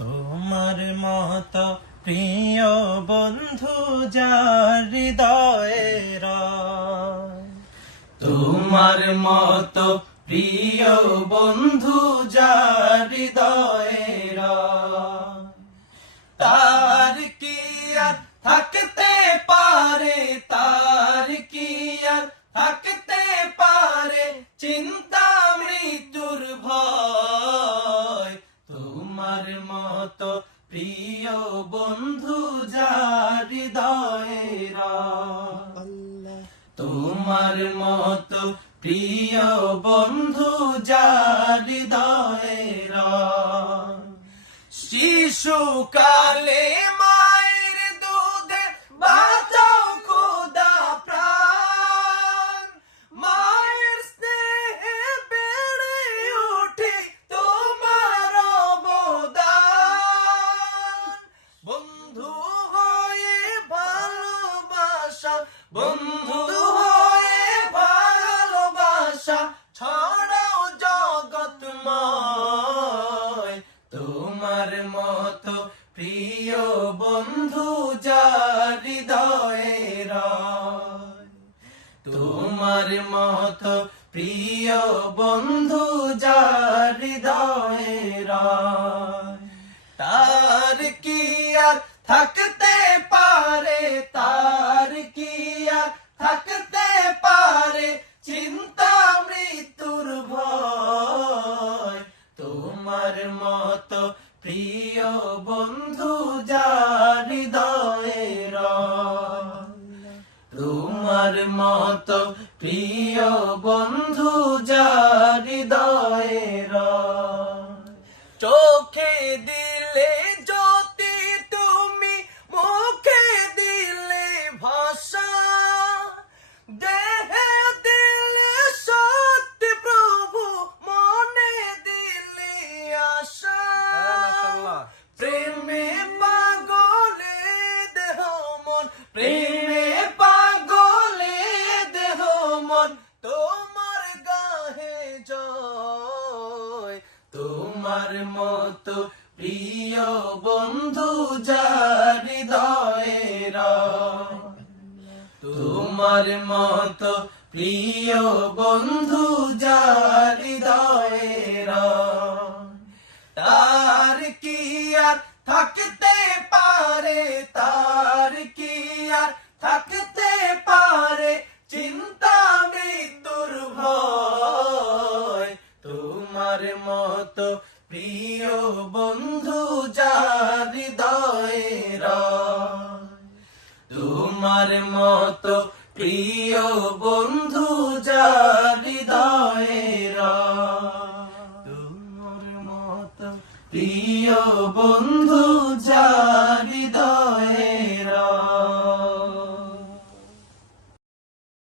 তোমার মতো প্রিয় বন্ধু যার হৃদয়ের, তোমার মতো প্রিয় বন্ধু যার হৃদয়ের, তার কি আর থাকতে পারে, তার কি আর থাকতে পারে চিন্তা মৃত্যুর ভয়। তোমার মতো প্রিয় বন্ধু যার হৃদয়ের, তোমার মতো প্রিয় বন্ধু যার হৃদয়ের, শিশুকালে মায়ের দুধে বাঁচাও খোদা প্রাণ, মায়ের স্নেহে বেড়ে ওঠে তোমার অবদান। বন্ধু হয়ে ভালোবাসা, বন্ধু হয়ে ভালোবাসা ছড়াও জগৎময়। তোমার মতো প্রিয় বন্ধু যার হৃদয়ের, তোমার মতো প্রিয় বন্ধু যার হৃদয়ের, তার কি আর থাকতে পারে, তার কি আর থাকতে পারে চিন্তা মৃত্যুর ভয়। তোমার মতো প্রিয় বন্ধু যার হৃদয়ের, তোমার মতো প্রিয় বন্ধু যার হৃদয়ের, চোখে দিলে জ্যোতি তুমি, মুখে দিলে ভাষা, দেহে দিলে সত্যি প্রভু, মনে দিলে আশা। প্রেমে পাগলে দেহ মন, প্রেমে পাগলে দেহ মন, তোমার গাহে জয়। তোমার মতো প্রিয় বন্ধু যার হৃদয়ের, তোমার মতো প্রিয় বন্ধু যার হৃদয়ের, তার কি আর থাকতে পারে, তার কি আর থাকতে পারে চিন্তা মৃত্যুর ভয়। তোমার মতো প্রিয় বন্ধু যার হৃদয়ের, তোমার মতো প্রিয় বন্ধু যার হৃদয়ের, তোমার মতো প্রিয় বন্ধু